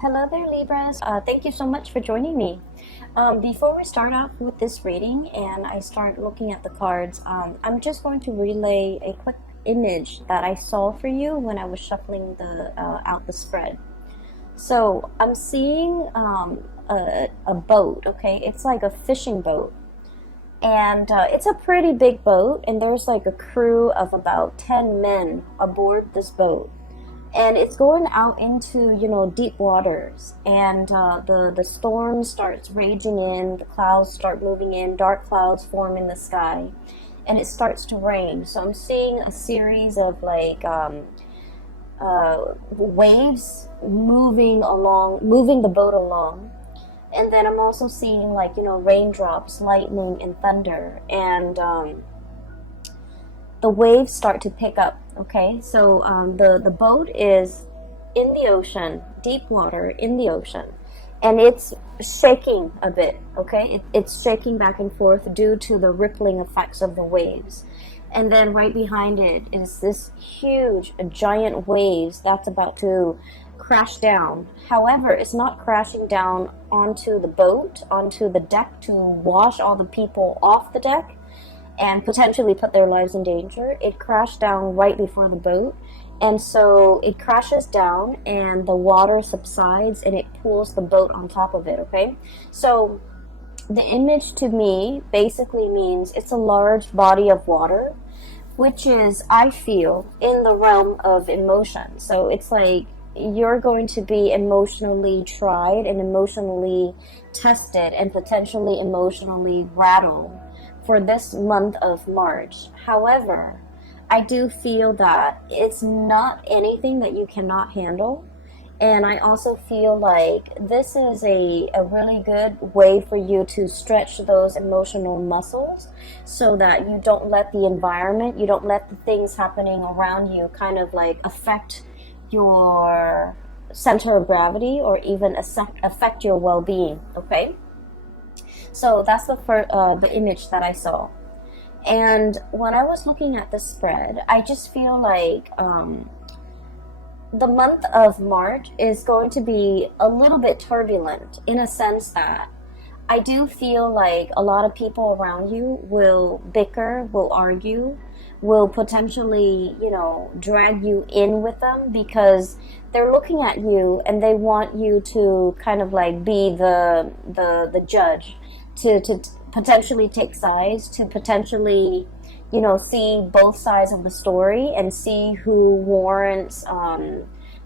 Hello there, Libras. Thank you so much for joining me. Before we start off with this reading and I start looking at the cards, I'm just going to relay a quick image that I saw for you when I was shuffling out the spread. So I'm seeing a boat, okay? It's like a fishing boat. And it's a pretty big boat, and there's like a crew of about 10 men aboard this boat. And it's going out into, deep waters, and the storm starts raging in, the clouds start moving in, dark clouds form in the sky, and it starts to rain. So I'm seeing a series of waves moving the boat along. And then I'm also seeing raindrops, lightning, and thunder, and the waves start to pick up. Okay, so the boat is in the ocean, deep water in the ocean, and it's shaking a bit. Okay, it's shaking back and forth due to the rippling effects of the waves. And then right behind it is this huge, giant waves that's about to crash down. However, it's not crashing down onto the boat, onto the deck to wash all the people off the deck and potentially put their lives in danger. It crashed down right before the boat, and so it crashes down and the water subsides and it pulls the boat on top of it. Okay, so the image to me basically means it's a large body of water, which is, I feel, in the realm of emotion. So it's like you're going to be emotionally tried and emotionally tested and potentially emotionally rattled for this month of March. However, I do feel that it's not anything that you cannot handle. And I also feel like this is a really good way for you to stretch those emotional muscles so that you don't let the environment, you don't let the things happening around you kind of like affect your center of gravity or even affect your well-being, okay? So that's the image that I saw. And when I was looking at the spread, I just feel like the month of March is going to be a little bit turbulent in a sense that I do feel like a lot of people around you will bicker, will argue, will potentially, drag you in with them because they're looking at you and they want you to kind of like be the judge, to potentially take sides, to potentially, see both sides of the story and see who warrants,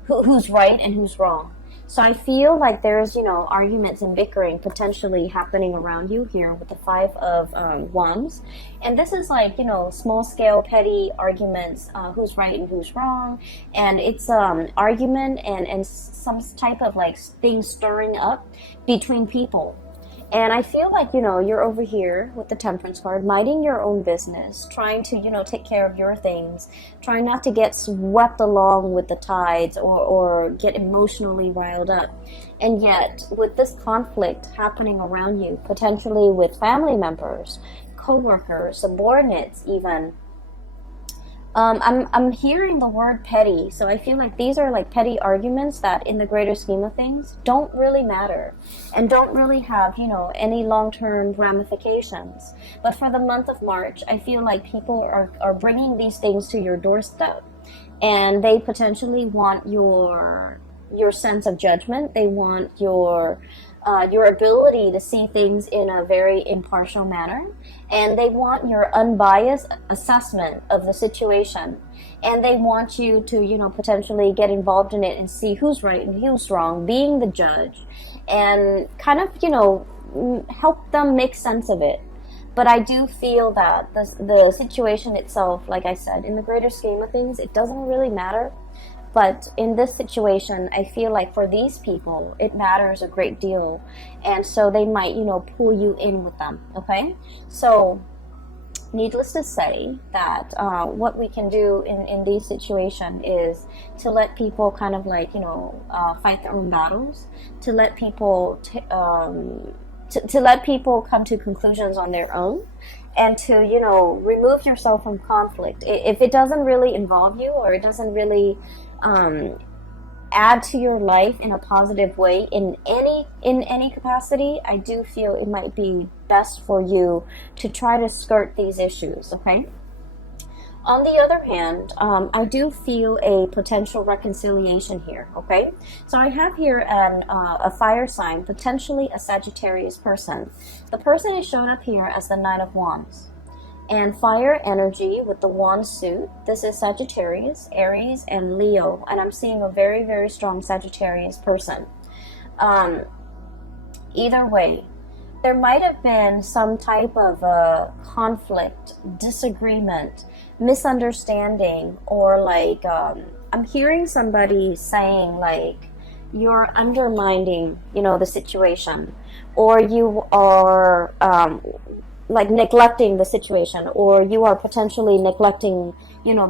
who's right and who's wrong. So I feel like there's, arguments and bickering potentially happening around you here with the Five of Wands. And this is like, small scale, petty arguments, who's right and who's wrong. And it's argument and some type of like thing stirring up between people. And I feel like, you're over here with the Temperance card, minding your own business, trying to, take care of your things, trying not to get swept along with the tides or get emotionally riled up. And yet, with this conflict happening around you, potentially with family members, co-workers, subordinates even, I'm hearing the word petty, so I feel like these are like petty arguments that in the greater scheme of things don't really matter and don't really have, any long-term ramifications. But for the month of March, I feel like people are bringing these things to your doorstep and they potentially want your sense of judgment. They want your ability to see things in a very impartial manner, and they want your unbiased assessment of the situation, and they want you to potentially get involved in it and see who's right and who's wrong, being the judge, and kind of help them make sense of it. But I do feel that the situation itself, like I said, in the greater scheme of things, it doesn't really matter. But in this situation, I feel like for these people, it matters a great deal. And so they might, pull you in with them, okay? So needless to say that what we can do in these situations is to let people kind of like, fight their own battles, to let people to let people come to conclusions on their own, and to, remove yourself from conflict. If it doesn't really involve you or it doesn't really add to your life in a positive way in any capacity, I do feel it might be best for you to try to skirt these issues, okay? On the other hand, I do feel a potential reconciliation here, okay? So I have here a fire sign, potentially a Sagittarius person. The person is shown up here as the Nine of Wands. And fire energy with the wand suit. This is Sagittarius, Aries, and Leo. And I'm seeing a very, very strong Sagittarius person. Either way, there might have been some type of conflict, disagreement, misunderstanding, or like I'm hearing somebody saying like you're undermining, the situation, or you are like neglecting the situation, or you are potentially neglecting,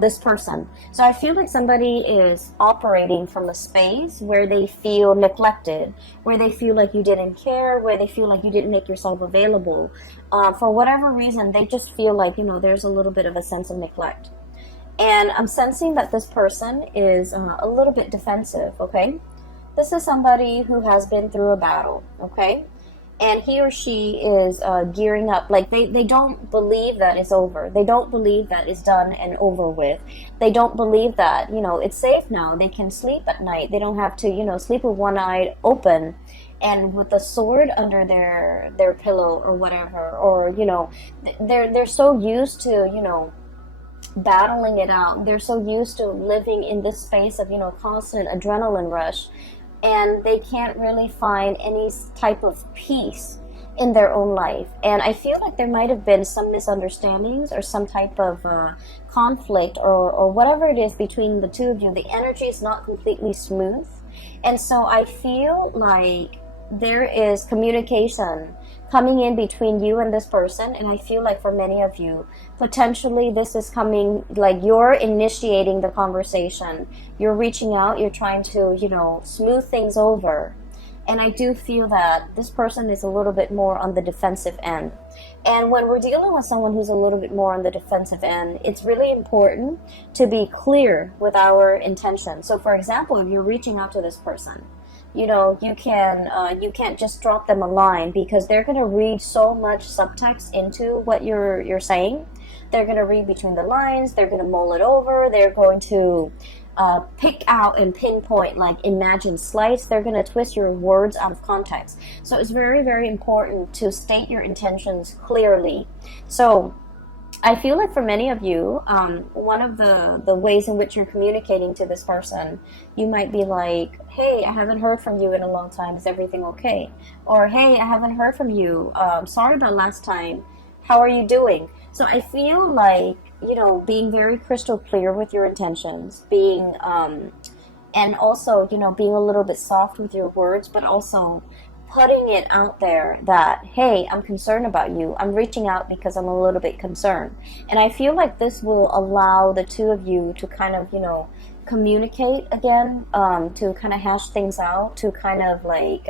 this person. So I feel like somebody is operating from a space where they feel neglected, where they feel like you didn't care, where they feel like you didn't make yourself available. For whatever reason, they just feel like, there's a little bit of a sense of neglect. And I'm sensing that this person is a little bit defensive, okay? This is somebody who has been through a battle, okay? And he or she is gearing up. Like they don't believe that it's over. They don't believe that it's done and over with. They don't believe that, it's safe now. They can sleep at night. They don't have to, sleep with one eye open and with a sword under their pillow or whatever. Or, they're so used to, battling it out. They're so used to living in this space of, constant adrenaline rush. And they can't really find any type of peace in their own life. And I feel like there might have been some misunderstandings or some type of conflict or whatever it is between the two of you. The energy is not completely smooth. And so I feel like there is communication coming in between you and this person. And I feel like for many of you, potentially this is coming, like you're initiating the conversation. You're reaching out, you're trying to, smooth things over. And I do feel that this person is a little bit more on the defensive end. And when we're dealing with someone who's a little bit more on the defensive end, it's really important to be clear with our intention. So for example, if you're reaching out to this person, you can't just drop them a line, because they're going to read so much subtext into what you're saying. They're going to read between the lines. They're going to mull it over. They're going to pick out and pinpoint, like imagine slice. They're going to twist your words out of context. So it's very, very important to state your intentions clearly. So I feel like for many of you, one of the ways in which you're communicating to this person, you might be like, hey, I haven't heard from you in a long time. Is everything okay? Or, hey, I haven't heard from you. Sorry about last time. How are you doing? So I feel like, being very crystal clear with your intentions, being, and also, being a little bit soft with your words, but also putting it out there that, hey, I'm concerned about you. I'm reaching out because I'm a little bit concerned. And I feel like this will allow the two of you to kind of, communicate again, to kind of hash things out, to kind of like,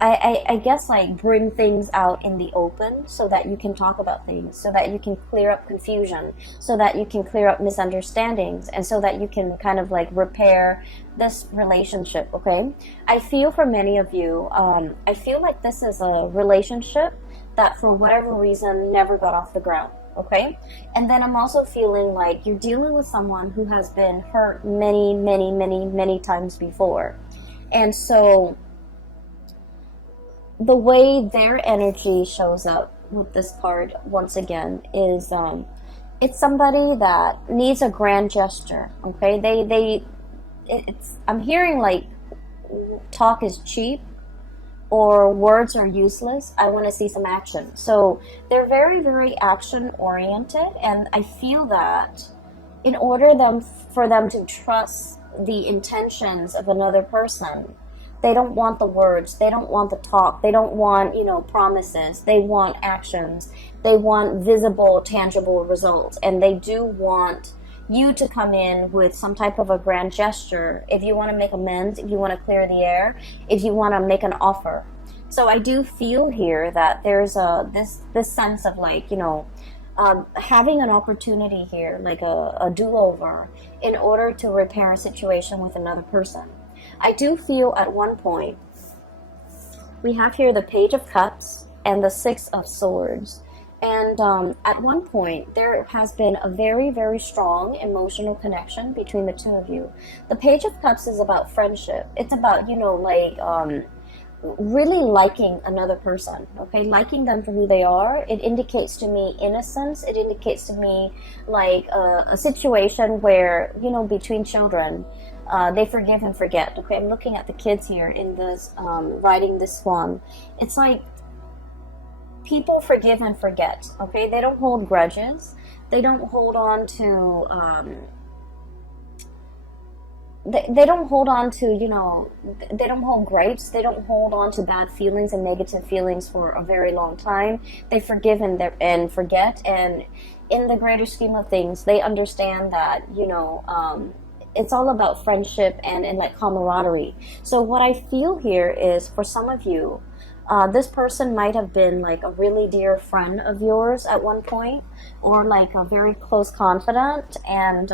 I guess like bring things out in the open so that you can talk about things, so that you can clear up confusion, so that you can clear up misunderstandings, and so that you can kind of like repair this relationship, okay? I feel for many of you, I feel like this is a relationship that for whatever reason never got off the ground, okay? And then I'm also feeling like you're dealing with someone who has been hurt many, many, many, many times before. And so the way their energy shows up with this card once again is it's somebody that needs a grand gesture, okay? I'm hearing like talk is cheap or words are useless. I want to see some action. So they're very, very action oriented, and I feel that in order for them to trust the intentions of another person, they don't want the words, they don't want the talk, they don't want, promises, they want actions, they want visible, tangible results, and they do want you to come in with some type of a grand gesture. If you want to make amends, if you want to clear the air, if you want to make an offer. So I do feel here that there's this sense of like, having an opportunity here, like a do-over, in order to repair a situation with another person. I do feel at one point, we have here the Page of Cups and the Six of Swords. And at one point, there has been a very, very strong emotional connection between the two of you. The Page of Cups is about friendship. It's about, you know, like really liking another person, okay? Liking them for who they are. It indicates to me innocence. It indicates to me like a situation where, you know, between children, they forgive and forget, okay? I'm looking at the kids here in this, riding this swan. It's like, people forgive and forget, okay? They don't hold grudges. They don't hold on to, they don't hold on to, you know, they don't hold gripes. They don't hold on to bad feelings and negative feelings for a very long time. They forgive and forget. And in the greater scheme of things, they understand that, you know, it's all about friendship and like camaraderie. So what I feel here is, for some of you, this person might have been like a really dear friend of yours at one point, or like a very close confidant, and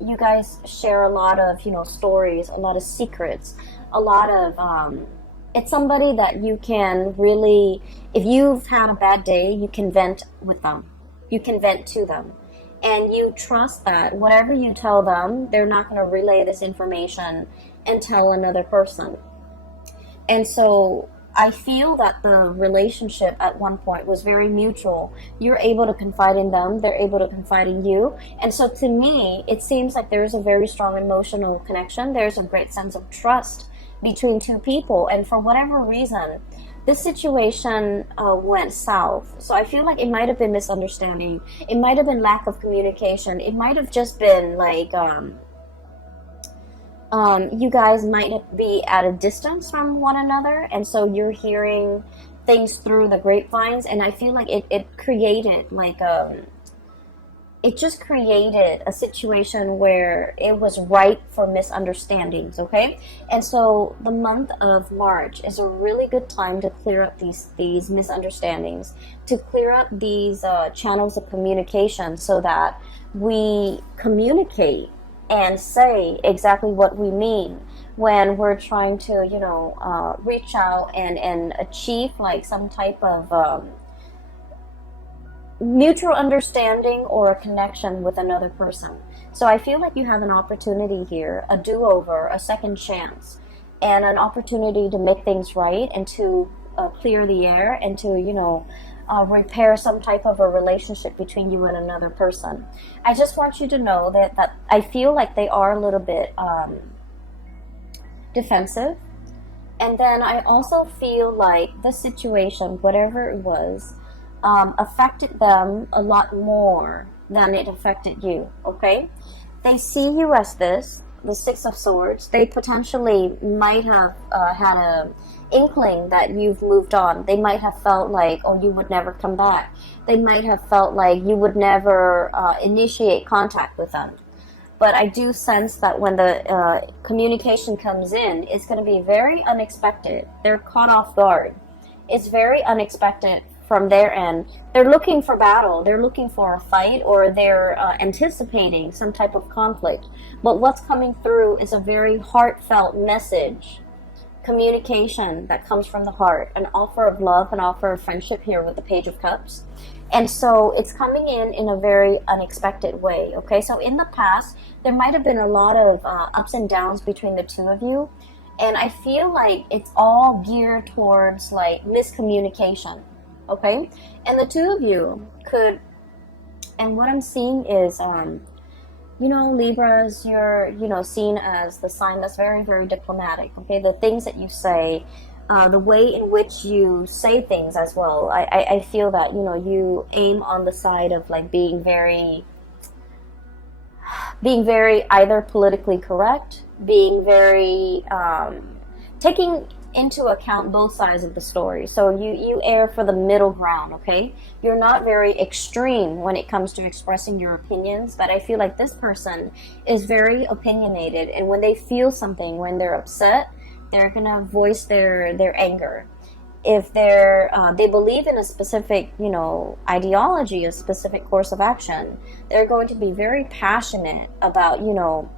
you guys share a lot of, you know, stories, a lot of secrets, a lot of, it's somebody that you can really, if you've had a bad day, you can vent with them, you can vent to them, and you trust that whatever you tell them, they're not going to relay this information and tell another person. And so I feel that the relationship at one point was very mutual. You're able to confide in them, they're able to confide in you. And so to me, it seems like there's a very strong emotional connection. There's a great sense of trust between two people. And for whatever reason, this situation went south. So I feel like it might have been misunderstanding. It might have been lack of communication. It might have just been like, you guys might be at a distance from one another, and so you're hearing things through the grapevines, and I feel like it created like it just created a situation where it was ripe for misunderstandings, okay? And so the month of March is a really good time to clear up these misunderstandings, to clear up these channels of communication, so that we communicate and say exactly what we mean when we're trying to, you know, reach out and achieve like some type of mutual understanding or a connection with another person. So I feel like you have an opportunity here, a do-over, a second chance, and an opportunity to make things right and to clear the air and to, you know, repair some type of a relationship between you and another person. I just want you to know that I feel like they are a little bit defensive. And then I also feel like the situation, whatever it was, affected them a lot more than it affected you, okay? They see you as this, the Six of Swords. They potentially might have had a inkling that you've moved on. They might have felt like, oh, you would never come back. They might have felt like you would never initiate contact with them. But I do sense that when the communication comes in, it's going to be very unexpected. They're caught off guard. It's very unexpected from their end. They're looking for battle. They're looking for a fight, or they're anticipating some type of conflict. But what's coming through is a very heartfelt message, communication that comes from the heart, an offer of love, an offer of friendship here with the Page of Cups. And so it's coming in a very unexpected way, okay? So in the past, there might have been a lot of ups and downs between the two of you, and I feel like it's all geared towards like miscommunication, okay? And the two of you could, and what I'm seeing is, you know, Libras, you're, you know, seen as the sign that's very, very diplomatic, okay? The things that you say, the way in which you say things as well. I feel that, you know, you aim on the side of like being very either politically correct, being very, taking into account both sides of the story. So you err for the middle ground, okay? You're not very extreme when it comes to expressing your opinions, but I feel like this person is very opinionated, and when they feel something, when they're upset, they're gonna voice their anger. if they believe in a specific, you know, ideology, a specific course of action, they're going to be very passionate about, you know,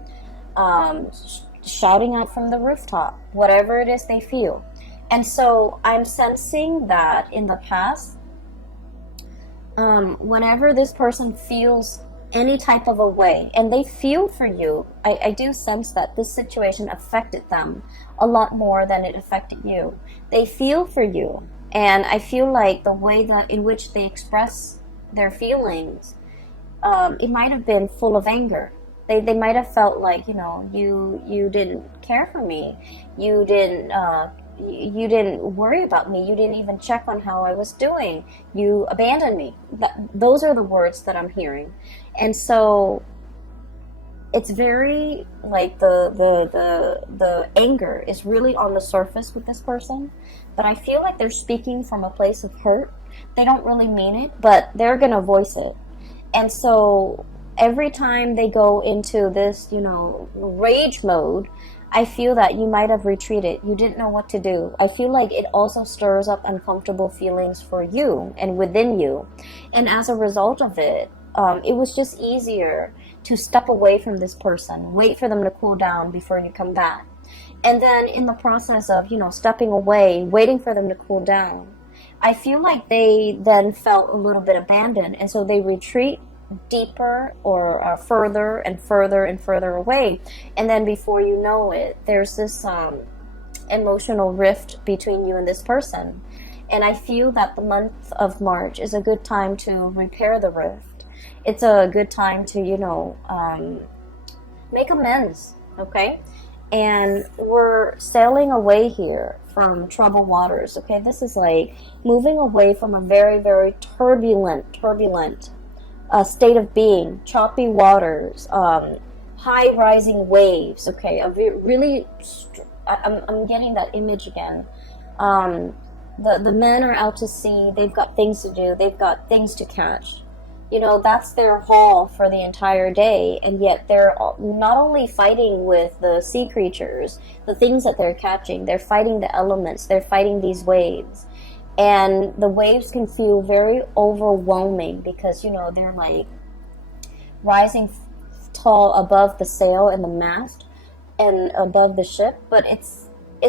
shouting out from the rooftop, whatever it is they feel. And so I'm sensing that in the past, whenever this person feels any type of a way and they feel for you, I do sense that this situation affected them a lot more than it affected you. They feel for you, and I feel like the way that in which they express their feelings, it might have been full of anger. They might have felt like, you know, you didn't care for me, you didn't worry about me, you didn't even check on how I was doing, you abandoned me. Those are the words that I'm hearing. And so it's very like the anger is really on the surface with this person, but I feel like they're speaking from a place of hurt. They don't really mean it, but they're gonna voice it. And so every time they go into this, you know, rage mode, I feel that you might have retreated. You didn't know what to do. I feel like it also stirs up uncomfortable feelings for you and within you. And as a result of it, it was just easier to step away from this person, wait for them to cool down before you come back. And then in the process of, you know, stepping away, waiting for them to cool down, I feel like they then felt a little bit abandoned. And so they retreat deeper or further and further and further away, and then before you know it, there's this emotional rift between you and this person. And I feel that the month of March is a good time to repair the rift. It's a good time to, you know, make amends, okay? And we're sailing away here from troubled waters, okay? This is like moving away from a very, very turbulent state of being, choppy waters, high rising waves. Okay, I'm getting that image again. The men are out to sea. They've got things to do. They've got things to catch. You know, that's their haul for the entire day, and yet they're not only fighting with the sea creatures, the things that they're catching. They're fighting the elements. They're fighting these waves. And the waves can feel very overwhelming because, you know, they're like rising tall above the sail and the mast and above the ship. But it's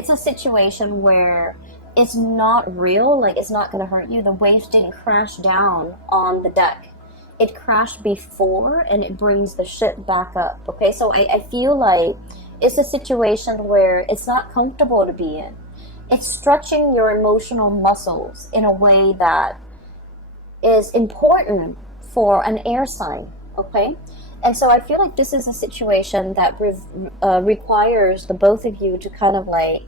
a situation where it's not real, like it's not going to hurt you. The waves didn't crash down on the deck. It crashed before and it brings the ship back up. Okay, so I feel like it's a situation where it's not comfortable to be in. It's stretching your emotional muscles in a way that is important for an air sign, okay? And so I feel like this is a situation that requires the both of you to kind of like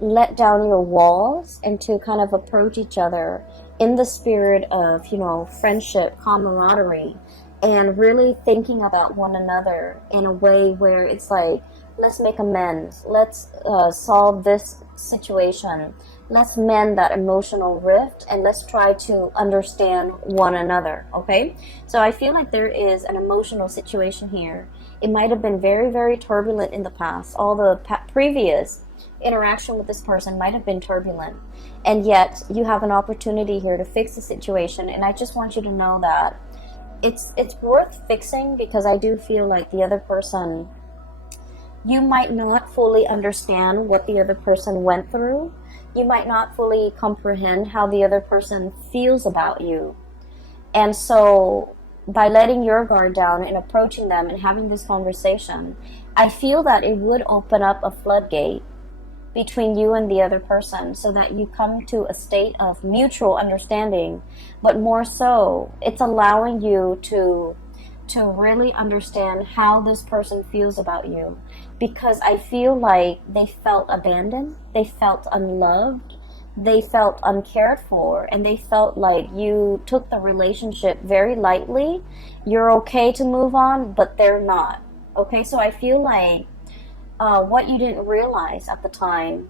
let down your walls and to kind of approach each other in the spirit of, you know, friendship, camaraderie, and really thinking about one another in a way where it's like, let's make amends. Let's solve this situation. Let's mend that emotional rift, and let's try to understand one another, okay? So I feel like there is an emotional situation here. It might have been very, very turbulent in the past. All the previous interaction with this person might have been turbulent, and yet you have an opportunity here to fix the situation. And I just want you to know that it's worth fixing, because I do feel like the other person, you might not fully understand what the other person went through. You might not fully comprehend how the other person feels about you. And so by letting your guard down and approaching them and having this conversation, I feel that it would open up a floodgate between you and the other person, so that you come to a state of mutual understanding. But more so, it's allowing you to really understand how this person feels about you, because I feel like they felt abandoned, they felt unloved, they felt uncared for, and they felt like you took the relationship very lightly. You're okay to move on, but they're not. Okay, so I feel like what you didn't realize at the time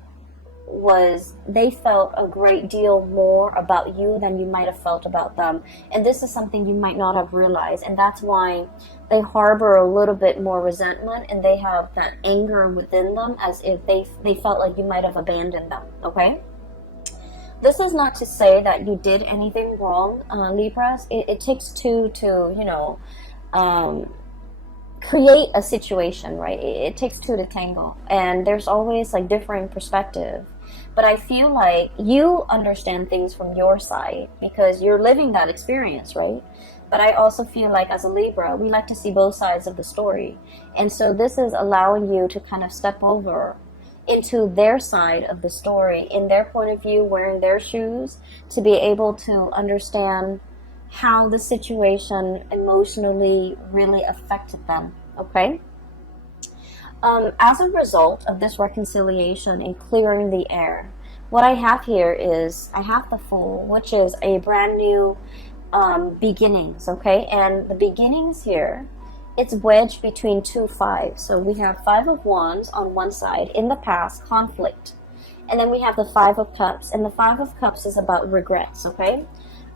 was they felt a great deal more about you than you might have felt about them. And this is something you might not have realized, and that's why they harbor a little bit more resentment, and they have that anger within them, as if they felt like you might have abandoned them, okay? This is not to say that you did anything wrong, Libras. It takes two to, um, create a situation, right? It takes two to tango, and there's always like differing perspective. But I feel like you understand things from your side because you're living that experience, right? But I also feel like as a Libra, we like to see both sides of the story. And so this is allowing you to kind of step over into their side of the story, in their point of view, wearing their shoes, to be able to understand how the situation emotionally really affected them, okay? As a result of this reconciliation and clearing the air, what I have here is I have the Fool, which is a brand new beginnings, okay? And the beginnings here, it's wedged between two fives. So we have Five of Wands on one side, in the past, conflict. And then we have the Five of Cups, and the Five of Cups is about regrets, okay?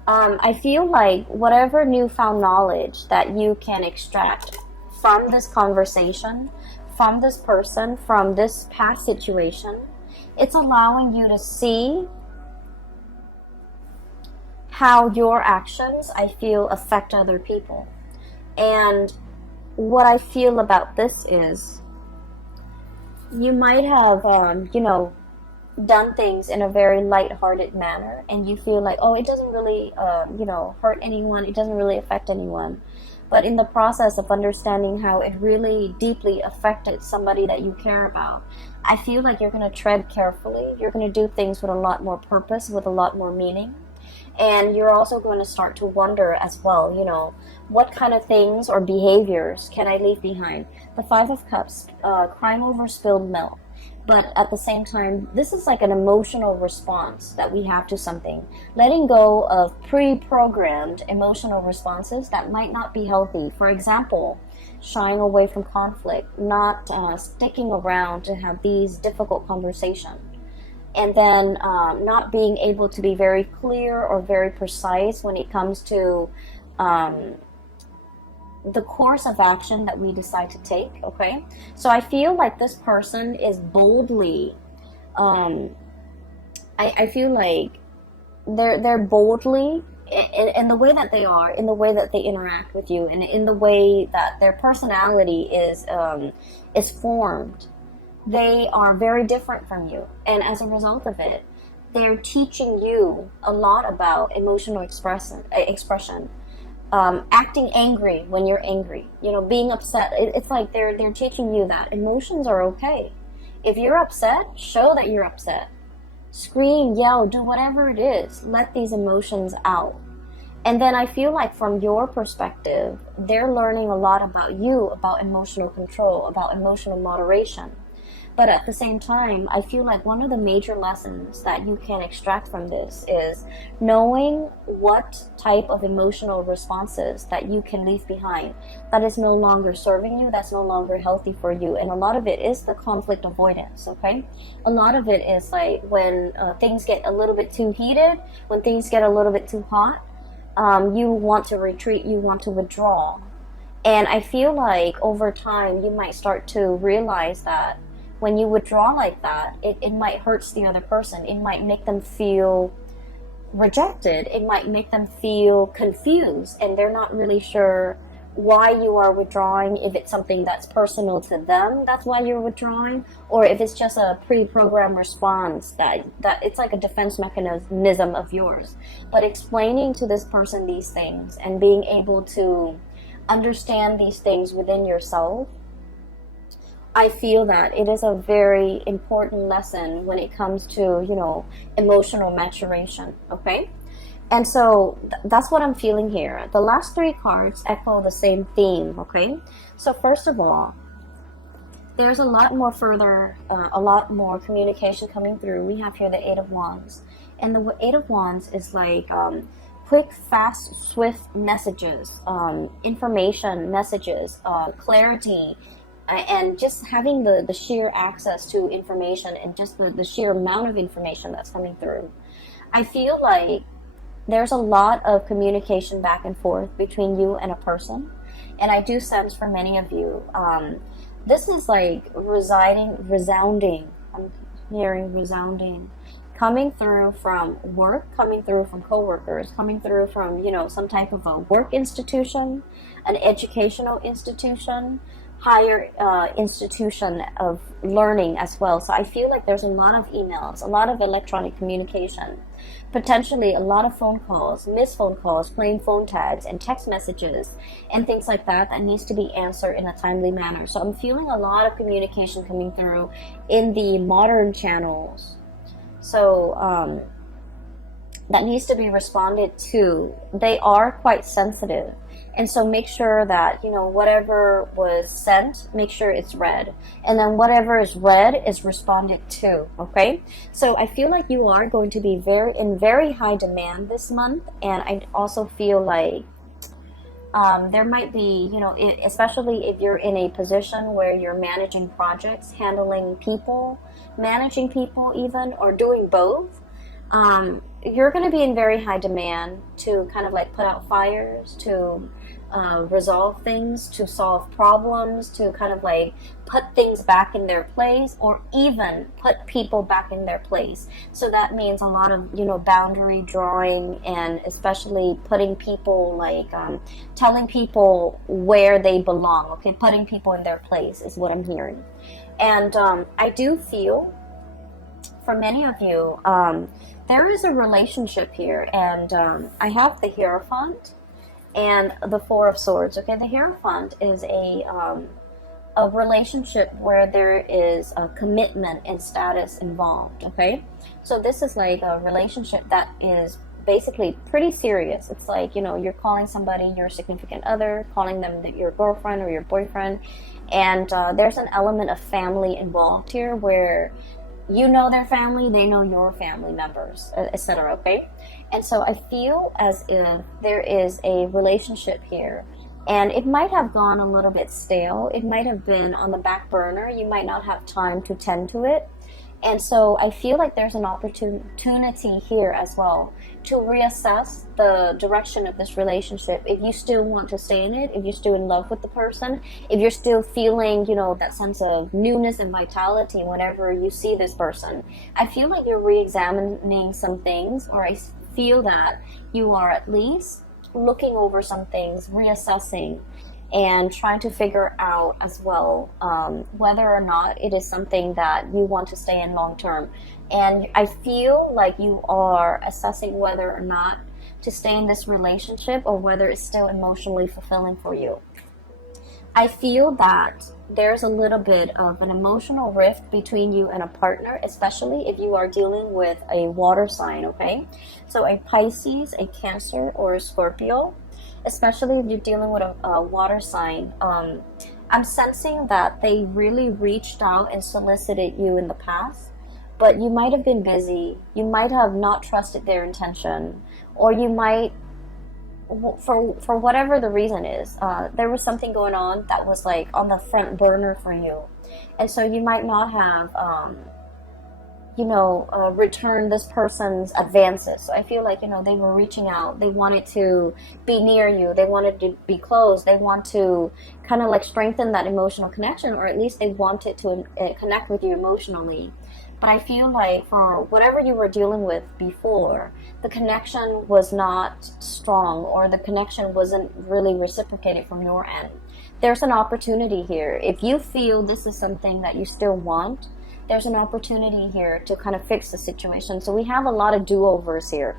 I feel like whatever newfound knowledge that you can extract from this conversation, from this person, from this past situation, it's allowing you to see how your actions, I feel, affect other people. And what I feel about this is you might have, done things in a very light-hearted manner, and you feel like, oh, it doesn't really, hurt anyone, it doesn't really affect anyone. But in the process of understanding how it really deeply affected somebody that you care about, I feel like you're going to tread carefully. You're going to do things with a lot more purpose, with a lot more meaning. And you're also going to start to wonder as well, what kind of things or behaviors can I leave behind? The Five of Cups, crying over spilled milk. But at the same time, this is like an emotional response that we have to something. Letting go of pre-programmed emotional responses that might not be healthy. For example, shying away from conflict, not sticking around to have these difficult conversations. And then not being able to be very clear or very precise when it comes to the course of action that we decide to take, okay? So I feel like this person is boldly, I feel like they're boldly, in the way that they are, in the way that they interact with you, and in the way that their personality is formed. They are very different from you, and as a result of it, they're teaching you a lot about emotional expression. Acting angry when you're angry, being upset. It's like they're teaching you that emotions are okay. If you're upset, show that you're upset. Scream, yell, do whatever it is. Let these emotions out. And then I feel like from your perspective, they're learning a lot about you, about emotional control, about emotional moderation. But at the same time, I feel like one of the major lessons that you can extract from this is knowing what type of emotional responses that you can leave behind that is no longer serving you, that's no longer healthy for you. And a lot of it is the conflict avoidance, okay? A lot of it is like when things get a little bit too heated, when things get a little bit too hot, you want to retreat, you want to withdraw. And I feel like over time, you might start to realize that when you withdraw like that, it might hurt the other person. It might make them feel rejected. It might make them feel confused, and they're not really sure why you are withdrawing, if it's something that's personal to them, that's why you're withdrawing, or if it's just a pre-programmed response that it's like a defense mechanism of yours. But explaining to this person these things and being able to understand these things within yourself, I feel that it is a very important lesson when it comes to, emotional maturation, okay? And so that's what I'm feeling here. The last three cards echo the same theme, okay? So first of all, there's a lot more communication coming through. We have here the Eight of Wands. And the Eight of Wands is like quick, fast, swift messages, information messages, clarity, and just having the sheer access to information and just the sheer amount of information that's coming through. I feel like there's a lot of communication back and forth between you and a person. And I do sense for many of you, this is like resounding. I'm hearing resounding. coming through from work, coming through from coworkers, coming through from, you know, some type of a work institution, an educational institution, higher institution of learning as well. So I feel like there's a lot of emails, a lot of electronic communication, potentially a lot of phone calls, missed phone calls, playing phone tags and text messages and things like that that needs to be answered in a timely manner. So I'm feeling a lot of communication coming through in the modern channels. So that needs to be responded to. They are quite sensitive. And so make sure that, you know, whatever was sent, make sure it's read. And then whatever is read is responded to, okay? So I feel like you are going to be in very high demand this month. And I also feel like there might be, you know, especially if you're in a position where you're managing projects, handling people, managing people even, or doing both, you're going to be in very high demand to kind of like put out fires, to resolve things, to solve problems, to kind of like put things back in their place, or even put people back in their place. So that means a lot of, you know, boundary drawing, and especially putting people like telling people where they belong, okay? Putting people in their place is what I'm hearing. And I do feel for many of you, there is a relationship here, and I have the Hierophant and the Four of Swords. Okay, the Hierophant is a relationship where there is a commitment and status involved. Okay, so this is like a relationship that is basically pretty serious. It's like, you know, you're calling somebody your significant other, calling them your girlfriend or your boyfriend, and there's an element of family involved here where you know their family, they know your family members, etc. Okay, and so I feel as if there is a relationship here, and it might have gone a little bit stale. It might have been on the back burner. You might not have time to tend to it. And so I feel like there's an opportunity here as well to reassess the direction of this relationship. If you still want to stay in it, if you're still in love with the person, if you're still feeling, you know, that sense of newness and vitality whenever you see this person, I feel like you're re-examining some things, or I feel that you are at least looking over some things, reassessing, and trying to figure out as well whether or not it is something that you want to stay in long term. And I feel like you are assessing whether or not to stay in this relationship, or whether it's still emotionally fulfilling for you. I feel that there's a little bit of an emotional rift between you and a partner, especially if you are dealing with a water sign, okay? So a Pisces, a Cancer, or a Scorpio, especially if you're dealing with a water sign. I'm sensing that they really reached out and solicited you in the past, but you might have been busy. You might have not trusted their intention, or you might, for whatever the reason is, there was something going on that was like on the front burner for you. And so you might not have, returned this person's advances. So I feel like, you know, they were reaching out. They wanted to be near you. They wanted to be close. They want to kind of like strengthen that emotional connection, or at least they wanted to connect with you emotionally. But I feel like for whatever you were dealing with before, the connection was not strong, or the connection wasn't really reciprocated from your end. There's an opportunity here. If you feel this is something that you still want, there's an opportunity here to kind of fix the situation. So we have a lot of do-overs here.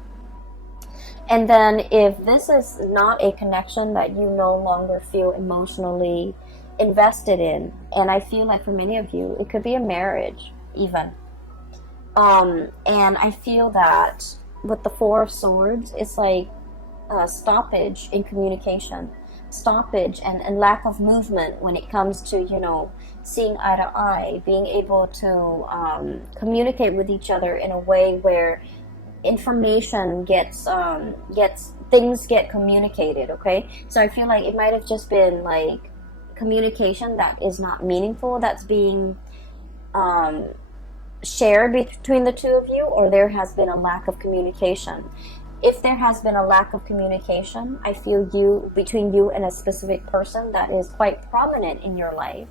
And then if this is not a connection that you no longer feel emotionally invested in, and I feel like for many of you, it could be a marriage even. And I feel that with the Four of Swords, it's like a stoppage in communication, stoppage and lack of movement when it comes to, you know, seeing eye to eye, being able to communicate with each other in a way where information gets things get communicated. Okay, so I feel like it might have just been like communication that is not meaningful, that's being shared between the two of you, or there has been a lack of communication. If there has been a lack of communication, I feel between you and a specific person that is quite prominent in your life,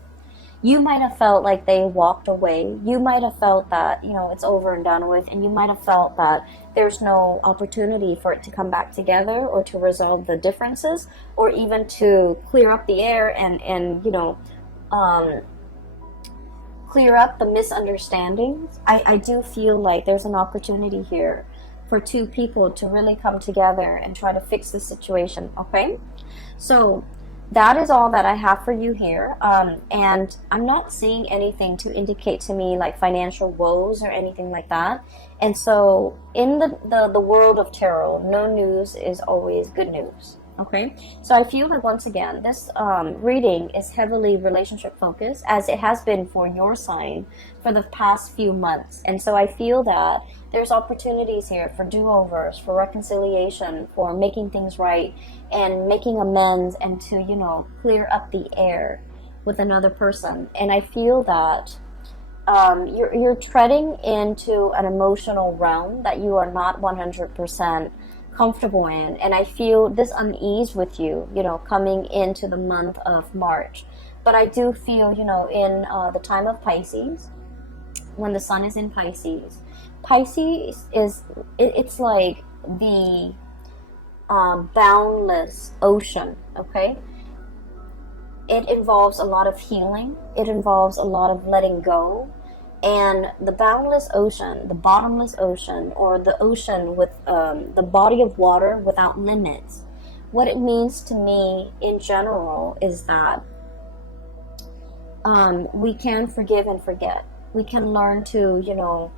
You might have felt like they walked away. You might have felt that, you know, it's over and done with, and you might have felt that there's no opportunity for it to come back together or to resolve the differences or even to clear up the air and you know, clear up the misunderstandings. I do feel like there's an opportunity here for two people to really come together and try to fix the situation, okay? So that is all that I have for you here. And I'm not seeing anything to indicate to me like financial woes or anything like that. And so in the world of tarot, no news is always good news. Okay, so I feel that once again, this reading is heavily relationship focused, as it has been for your sign for the past few months. And so I feel that there's opportunities here for do-overs, for reconciliation, for making things right and making amends, and to, you know, clear up the air with another person. And I feel that you're treading into an emotional realm that you are not 100% comfortable in, and I feel this unease with you, you know, coming into the month of March. But I do feel, you know, in the time of Pisces, when the sun is in Pisces, Pisces is it's like the boundless ocean. Okay, it involves a lot of healing. It involves a lot of letting go. And the boundless ocean, the bottomless ocean, or the ocean with the body of water without limits, what it means to me in general is that we can forgive and forget. We can learn to, you know,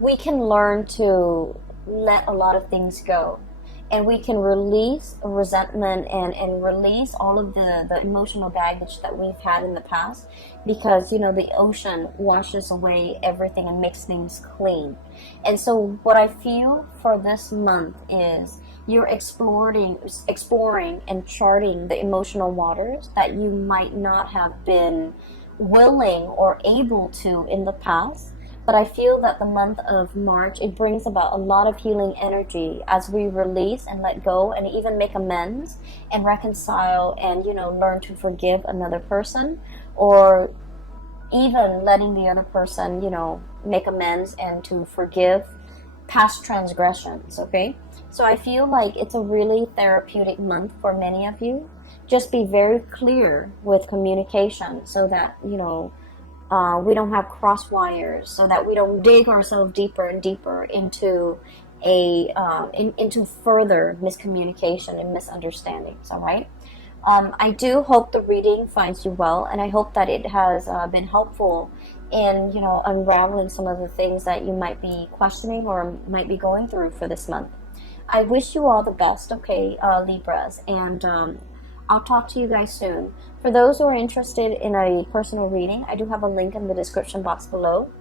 we can learn to let a lot of things go. And we can release resentment and release all of the emotional baggage that we've had in the past, because, you know, the ocean washes away everything and makes things clean. And so what I feel for this month is you're exploring and charting the emotional waters that you might not have been willing or able to in the past. But I feel that the month of March, it brings about a lot of healing energy as we release and let go and even make amends and reconcile and, you know, learn to forgive another person, or even letting the other person, you know, make amends and to forgive past transgressions, okay? So I feel like it's a really therapeutic month for many of you. Just be very clear with communication so that, you know, we don't have cross wires, so that we don't dig ourselves deeper and deeper into into further miscommunication and misunderstandings. All right. I do hope the reading finds you well, and I hope that it has been helpful in, you know, unraveling some of the things that you might be questioning or might be going through for this month. I wish you all the best, okay, Libras, and I'll talk to you guys soon. For those who are interested in a personal reading, I do have a link in the description box below.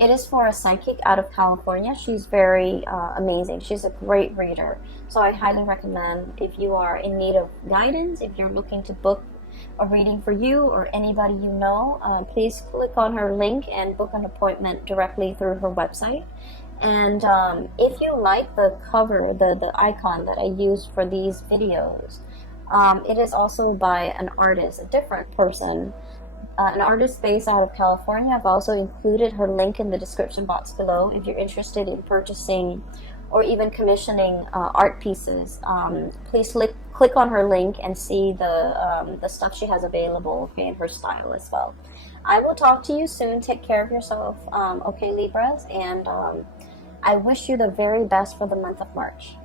It is for a psychic out of California. She's very amazing. She's a great reader. So I highly recommend, if you are in need of guidance, if you're looking to book a reading for you or anybody you know, please click on her link and book an appointment directly through her website. And if you like the cover, the icon that I use for these videos, it is also by an artist, a different person, an artist based out of California. I've also included her link in the description box below if you're interested in purchasing or even commissioning art pieces. Please click on her link and see the stuff she has available, okay, in her style as well. I will talk to you soon. Take care of yourself, okay, Libras, and I wish you the very best for the month of March.